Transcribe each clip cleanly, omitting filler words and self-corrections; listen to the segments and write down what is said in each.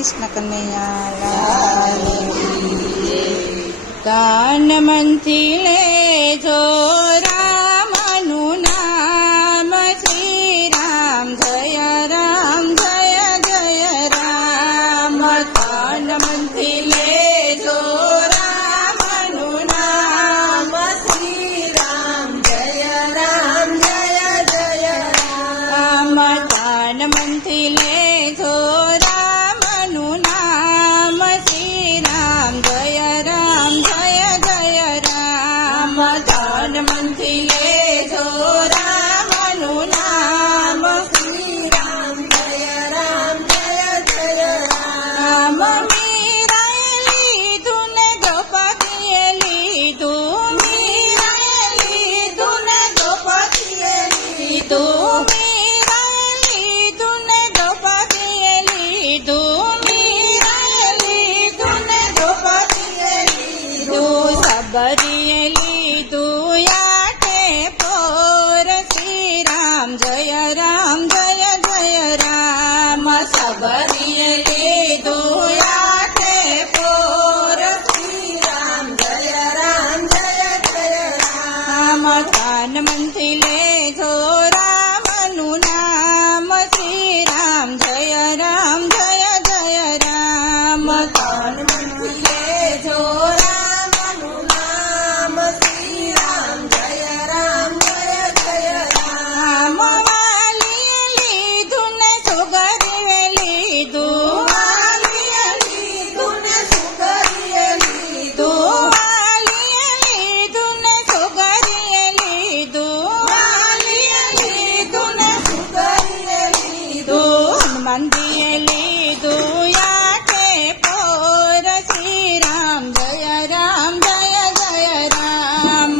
કૃષ્ણ કનૈયા કાન મનથી લેજો રામનું નામ શ્રી રામ જય જય રામ કાન મનથી લેજો રામનું નામ શ્રી રામ જય જય રામ કાન મનથી લેજો રામનું નામ શ્રી રામ જય જય રામ કાન મનથી લેજો રામનું નામ શ્રી રામ જય જય રામ મીરાએ લીધું ને દ્રૌપદીએ લીધું મીરાએ લીધું ને દ્રૌપદીએ લીધું મીરાએ લીધું ને દ્રૌપદીએ લીધું મીરાએ લીધું ને દ્રૌપદીએ લીધું સબરીએ લીધું યાઠે પોર શ્રી રામ જય જય રામ સબરીએ લીધું યાઠે પોર શ્રી રામ જય રામ કાન મનથી લેજો રામનું નામ શ્રી રામ જય જય રામ કાન મનથી લેજો રામનું નામ શ્રી રામ જય જય રામ વાલીએ લીધું ને સુગરીએ લીધું વાલીએ લીધું ને સુગરીએ લીધું વાલીએ લીધું ને સુગરીએ લીધું વાલીએ લીધું ને સુગરીએ લીધું હનુમાનજીએ લીધું યાઠે પોર શ્રી રામ જય જય રામ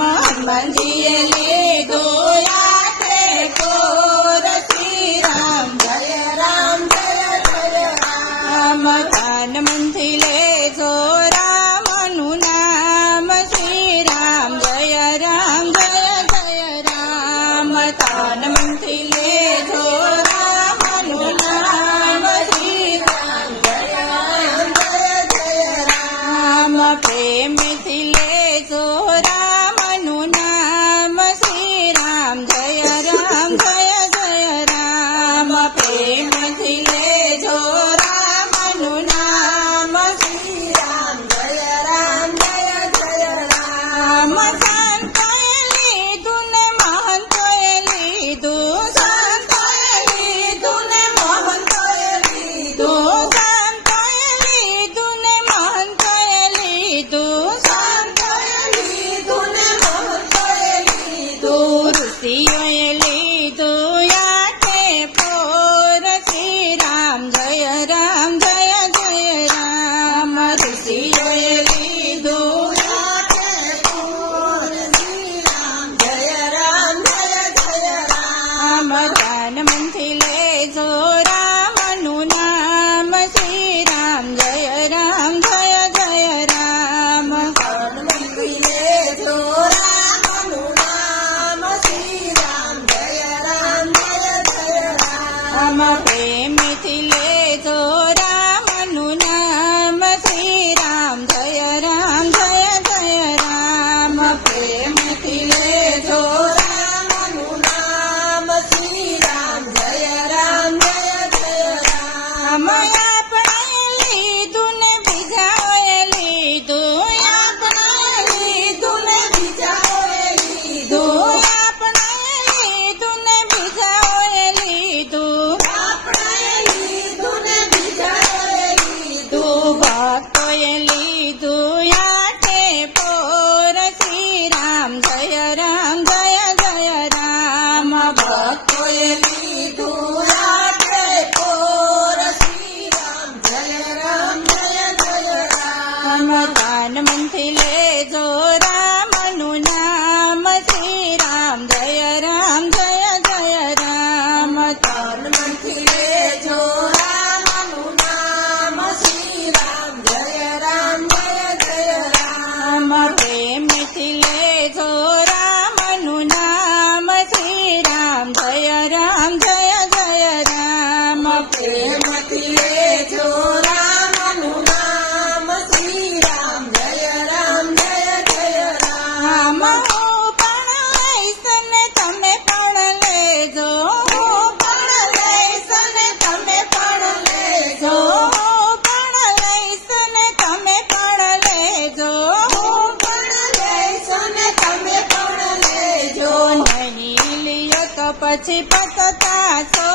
હનુમાનજીએ લીધું યાઠે પોર શ્રી રામ જય રામ કાન મનથી લેજો રામનું નામ શ્રી રામ જય જય રામ કાન મનથી લેજો રામનું નામ શ્રી રામ જય રામ પ્રેમથી લેજો રામનું નામ શ્રી રામ જય રામ પ્રેમથી લેજો રામનું નામ શ્રી રામ જય રામ સંતોએ લીધું ને મહંતોએ લીધું સંતોએ લીધું ને મહંતોએ લીધું સંતોએ લીધું ને મહંતોએ લીધું સંતોએ લીધું ને મહંતોએ લીધું ઋષિઓએ લીધું યાઠે પોર શ્રી રામ જય જય રામ ઋષિઓએ લીધું યાઠે પોર શ્રી રામ જય રામ કાન મનથી લેજો રામનું નામ શ્રી રામ જય જય રામ કાન મનથી લેજો રામનું નામ શ્રી રામ જય રામ પ્રેમથી લેજો રામનું નામ શ્રી રામ જય રામ પ્રેમથી લેજો રામનું નામ શ્રી રામ જય રામ આપણે લીધું ને બીજાઓએ લીધું આપણે લીધું ને બીજાઓએ લીધું આપણે લીધું ને બીજાઓએ લીધું આપણે લીધું ને બીજાઓએ લીધું ભક્તોએ લીધું યાઠે પોર શ્રી રામ જય જય રામ ભક્તોએ લીધું યાઠે પોર શ્રી રામ જય રામ કાન મનથી લેજો રામનું નામ શ્રી રામ જય જય રામ કાન મનથી લેજો રામનું નામ શ્રી રામ પછી પતતા છો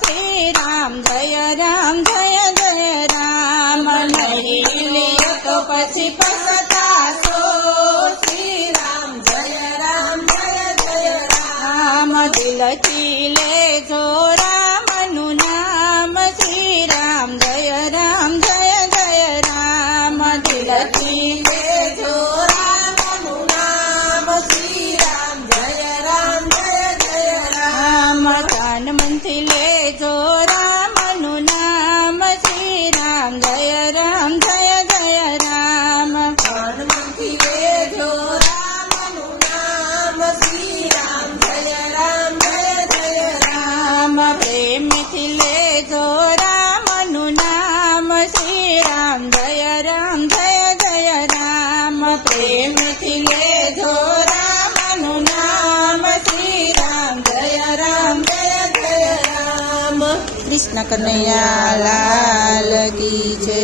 શ્રી રામ જય રામ જય જય રામ નહીં લ્યો તો પછી પતતા છો શ્રી રામ જય રામ જય જય રામ દિલથી લેજો રામનું નામ શ્રી રામ જય રામ જય જય રામ દિલથી લેજો રામનું નામ શ્રી રામ જય રામ જય જય રામ તન મનથી લેજો રામનું નામ શ્રી રામ જય રામ જય જય રામ તન મનથી લેજો રામનું નામ શ્રી રામ જય રામ જય જય રામ પ્રેમથી લેજો રામનું નામ શ્રી રામ જય રામ જય જય રામ પ્રેમથી લેજો રામનું નામ શ્રી રામ જય રામ જય જય રામ કૃષ્ણ કનૈયા લાલ કી જય.